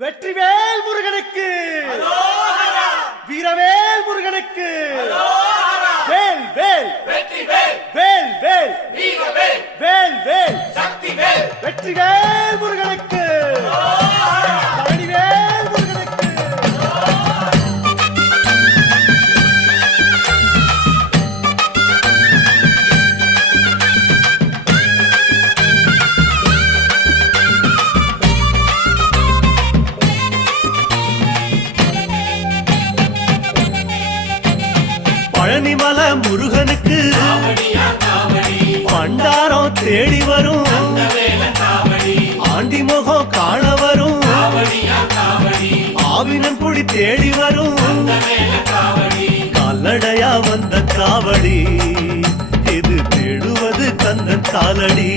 வெற்றிவேல் முருகனுக்கு, வீரவேல் முருகனுக்கு, வேல் வேல் வெற்றிவேல், வேல் வேல் வீரவேல், வேல் வேல் சக்திவேல், வெற்றிவேல் முருகனுக்கு, பழனிவேல் முருகனுக்கு. பழனிமலை முருகனுக்கு பண்டாரம் தேடி வரும், ஆண்டி முகம் காண வரும், ஆவினங்குடி தேடி வரும், கால்நடையா வந்த காவடி இது தேடுவது கந்தன் காலடி.